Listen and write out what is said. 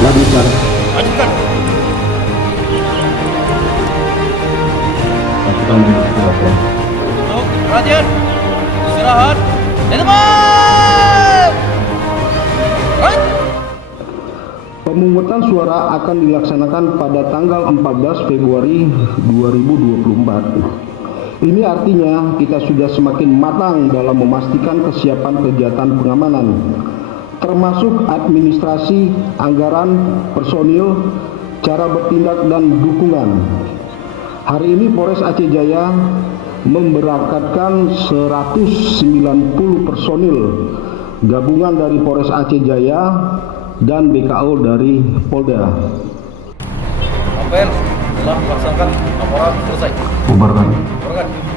Lanjutkan. Lanjutkan. Pasukan dilakukan. Untuk perhatian, istirahat, dan teman. Right. Pemungutan suara akan dilaksanakan pada tanggal 14 Februari 2024. Ini artinya kita sudah semakin matang dalam memastikan kesiapan kegiatan pengamanan, termasuk administrasi, anggaran, personil, cara bertindak, dan dukungan. Hari ini Polres Aceh Jaya memberangkatkan 190 personil gabungan dari Polres Aceh Jaya dan BKO dari Polda. Apel telah melaksanakan laporan selesai. Bubarkan. Bubarkan.